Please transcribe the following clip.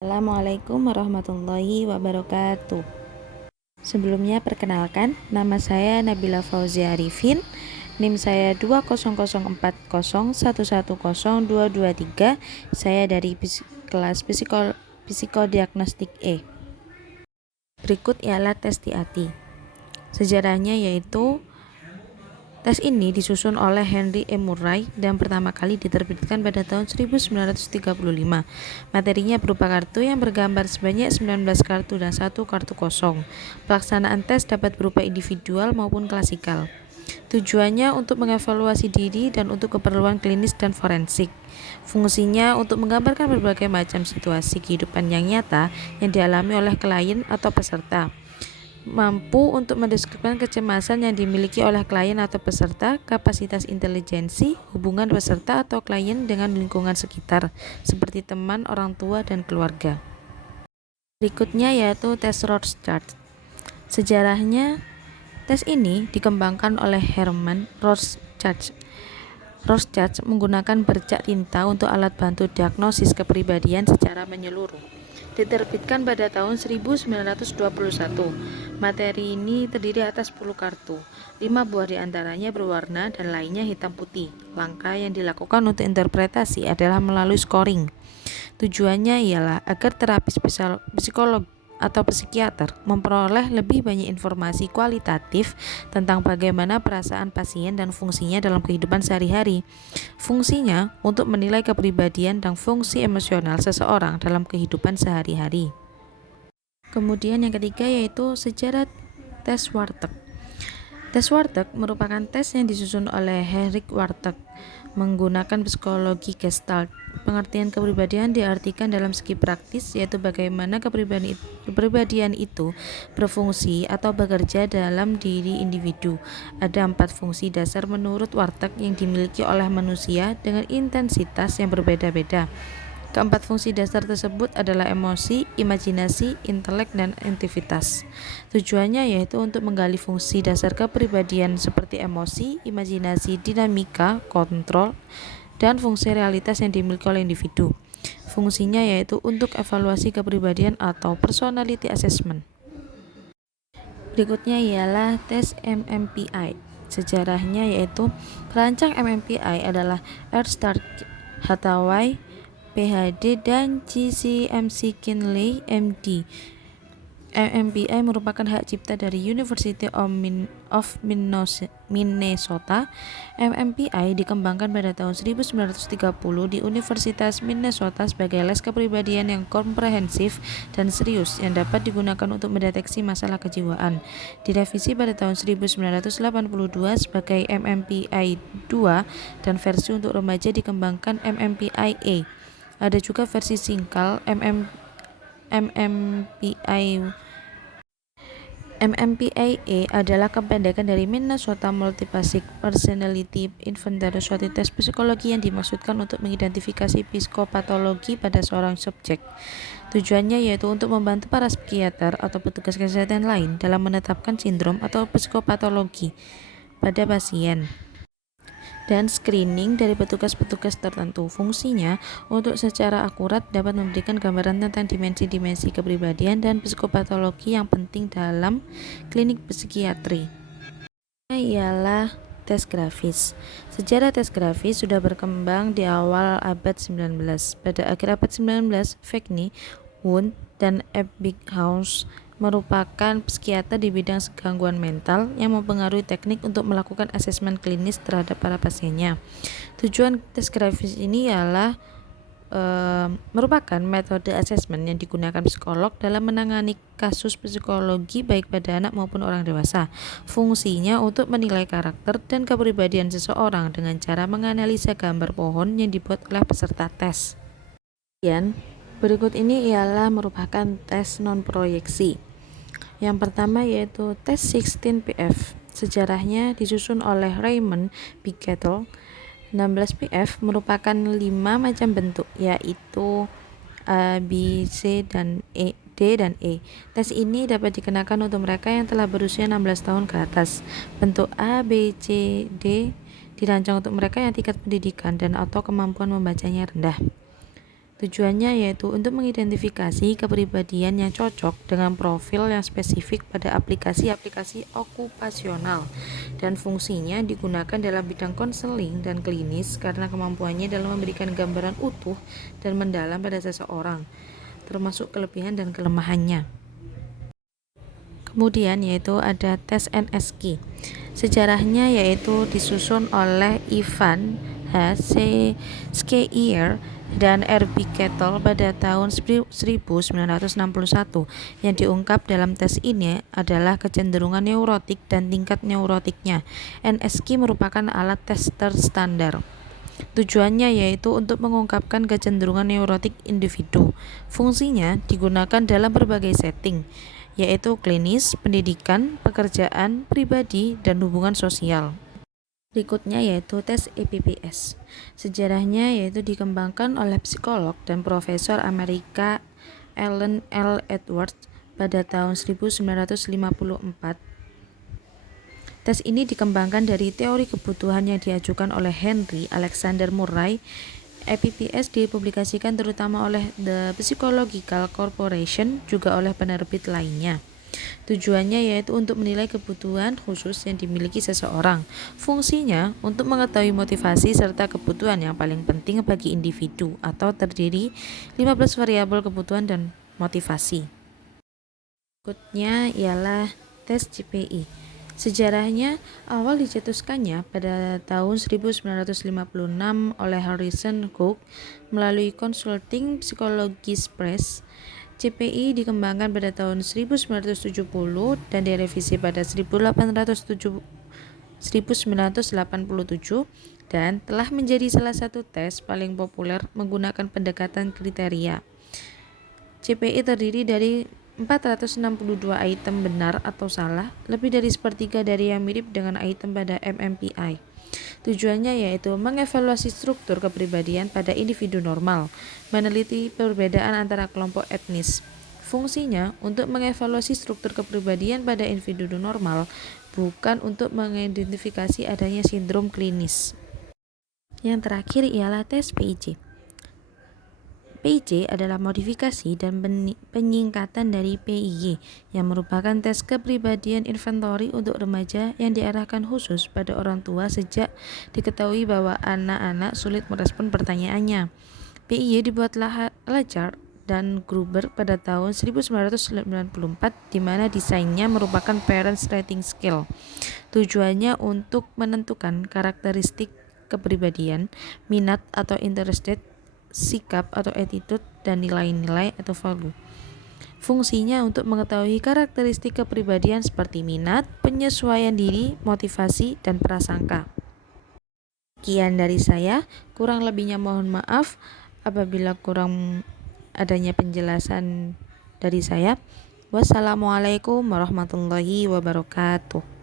Assalamualaikum warahmatullahi wabarakatuh. Sebelumnya perkenalkan, nama saya Nabila Fauzia Arifin, NIM saya 20040110223. Saya dari kelas psikodiagnostik E. Berikut ialah tes TIATI. Sejarahnya yaitu tes ini disusun oleh Henry E. Murray dan pertama kali diterbitkan pada tahun 1935. Materinya berupa kartu yang bergambar sebanyak 19 kartu dan 1 kartu kosong. Pelaksanaan tes dapat berupa individual maupun klasikal. Tujuannya untuk mengevaluasi diri dan untuk keperluan klinis dan forensik. Fungsinya untuk menggambarkan berbagai macam situasi kehidupan yang nyata yang dialami oleh klien atau peserta. Mampu untuk mendeskripsikan kecemasan yang dimiliki oleh klien atau peserta, kapasitas intelijensi, hubungan peserta atau klien dengan lingkungan sekitar, seperti teman, orang tua, dan keluarga. Berikutnya yaitu tes Rorschach. Sejarahnya, tes ini dikembangkan oleh Hermann Rorschach. Rorschach menggunakan bercak tinta untuk alat bantu diagnosis kepribadian secara menyeluruh. Diterbitkan pada tahun 1921. Materi ini terdiri atas 10 kartu, 5 buah diantaranya berwarna dan lainnya hitam putih. Langkah yang dilakukan untuk interpretasi adalah melalui scoring. Tujuannya ialah agar terapis psikolog atau psikiater memperoleh lebih banyak informasi kualitatif tentang bagaimana perasaan pasien dan fungsinya dalam kehidupan sehari-hari. Fungsinya untuk menilai kepribadian dan fungsi emosional seseorang dalam kehidupan sehari-hari. Kemudian yang ketiga yaitu sejarah tes Warteg. Tes Warteg merupakan tes yang disusun oleh Henrik Warteg menggunakan psikologi Gestalt. Pengertian kepribadian diartikan dalam segi praktis, yaitu bagaimana kepribadian itu berfungsi atau bekerja dalam diri individu. Ada 4 fungsi dasar menurut Warteg yang dimiliki oleh manusia dengan intensitas yang berbeda-beda. Keempat fungsi dasar tersebut adalah emosi, imajinasi, intelek, dan entivitas. Tujuannya yaitu untuk menggali fungsi dasar kepribadian seperti emosi, imajinasi, dinamika, kontrol, dan fungsi realitas yang dimiliki oleh individu. Fungsinya yaitu untuk evaluasi kepribadian atau personality assessment. Berikutnya ialah tes MMPI. Sejarahnya yaitu perancang MMPI adalah Ernst Hathaway, PhD, dan GC McKinley, MD. MMPI merupakan hak cipta dari University of Minnesota. MMPI dikembangkan pada tahun 1930 di Universitas Minnesota sebagai les kepribadian yang komprehensif dan serius yang dapat digunakan untuk mendeteksi masalah kejiwaan. Direvisi pada tahun 1982 sebagai MMPI 2 dan versi untuk remaja dikembangkan MMPI-A. Ada juga versi singkal MMPI. MMPI-A adalah kependekan dari Minnesota Multiphasic Personality Inventory, suatu tes psikologi yang dimaksudkan untuk mengidentifikasi psikopatologi pada seorang subjek. Tujuannya yaitu untuk membantu para psikiater atau petugas kesehatan lain dalam menetapkan sindrom atau psikopatologi pada pasien dan screening dari petugas-petugas tertentu. Fungsinya untuk secara akurat dapat memberikan gambaran tentang dimensi-dimensi kepribadian dan psikopatologi yang penting dalam klinik psikiatri. Ialah tes grafis. Sejarah tes grafis sudah berkembang di awal abad 19. Pada akhir abad 19, Fagny, Wundt, dan Ebbinghaus merupakan psikiater di bidang gangguan mental yang mempengaruhi teknik untuk melakukan asesmen klinis terhadap para pasiennya. Tujuan tes grafis ini ialah merupakan metode asesmen yang digunakan psikolog dalam menangani kasus psikologi baik pada anak maupun orang dewasa. Fungsinya untuk menilai karakter dan kepribadian seseorang dengan cara menganalisa gambar pohon yang dibuat oleh peserta tes. Kemudian berikut ini ialah merupakan tes non-proyeksi. Yang pertama yaitu tes 16PF. Sejarahnya disusun oleh Raymond Picasso. 16PF merupakan 5 macam bentuk, yaitu A, B, C, dan E, D, dan E. Tes ini dapat dikenakan untuk mereka yang telah berusia 16 tahun ke atas. Bentuk A, B, C, D dirancang untuk mereka yang tingkat pendidikan dan atau kemampuan membacanya rendah. Tujuannya yaitu untuk mengidentifikasi kepribadian yang cocok dengan profil yang spesifik pada aplikasi-aplikasi okupasional, dan fungsinya digunakan dalam bidang konseling dan klinis karena kemampuannya dalam memberikan gambaran utuh dan mendalam pada seseorang, termasuk kelebihan dan kelemahannya. Kemudian yaitu ada tes NSQ. Sejarahnya yaitu disusun oleh Ivan H. Skier dan R.B. Kettle pada tahun 1961. Yang diungkap dalam tes ini adalah kecenderungan neurotik dan tingkat neurotiknya. NSQ merupakan alat tes terstandar. Tujuannya yaitu untuk mengungkapkan kecenderungan neurotik individu. Fungsinya digunakan dalam berbagai setting, yaitu klinis, pendidikan, pekerjaan, pribadi, dan hubungan sosial. Berikutnya yaitu tes EPPS. Sejarahnya yaitu dikembangkan oleh psikolog dan profesor Amerika Allen L. Edwards pada tahun 1954. Tes ini dikembangkan dari teori kebutuhan yang diajukan oleh Henry Alexander Murray. EPPS dipublikasikan terutama oleh The Psychological Corporation, juga oleh penerbit lainnya. Tujuannya yaitu untuk menilai kebutuhan khusus yang dimiliki seseorang. Fungsinya untuk mengetahui motivasi serta kebutuhan yang paling penting bagi individu, atau terdiri 15 variabel kebutuhan dan motivasi. Berikutnya ialah tes CPI. Sejarahnya awal dicetuskannya pada tahun 1956 oleh Harrison Cook melalui Consulting Psychologist Press. CPI dikembangkan pada tahun 1970 dan direvisi pada 1987 dan telah menjadi salah satu tes paling populer menggunakan pendekatan kriteria. CPI terdiri dari 462 item benar atau salah, lebih dari sepertiga dari yang mirip dengan item pada MMPI. Tujuannya yaitu mengevaluasi struktur kepribadian pada individu normal, meneliti perbedaan antara kelompok etnis. Fungsinya untuk mengevaluasi struktur kepribadian pada individu normal, bukan untuk mengidentifikasi adanya sindrom klinis. Yang terakhir ialah tes PIJ. PIJ adalah modifikasi dan penyingkatan dari PIY, yang merupakan tes kepribadian inventory untuk remaja yang diarahkan khusus pada orang tua sejak diketahui bahwa anak-anak sulit merespon pertanyaannya. PIY dibuatlah Lachar dan Gruber pada tahun 1994, di mana desainnya merupakan Parents Rating Scale. Tujuannya untuk menentukan karakteristik kepribadian, minat atau interested, sikap atau attitude, dan nilai-nilai atau value. Fungsinya untuk mengetahui karakteristik kepribadian seperti minat, penyesuaian diri, motivasi, dan prasangka. Sekian dari saya, kurang lebihnya mohon maaf apabila kurang adanya penjelasan dari saya. Wassalamualaikum warahmatullahi wabarakatuh.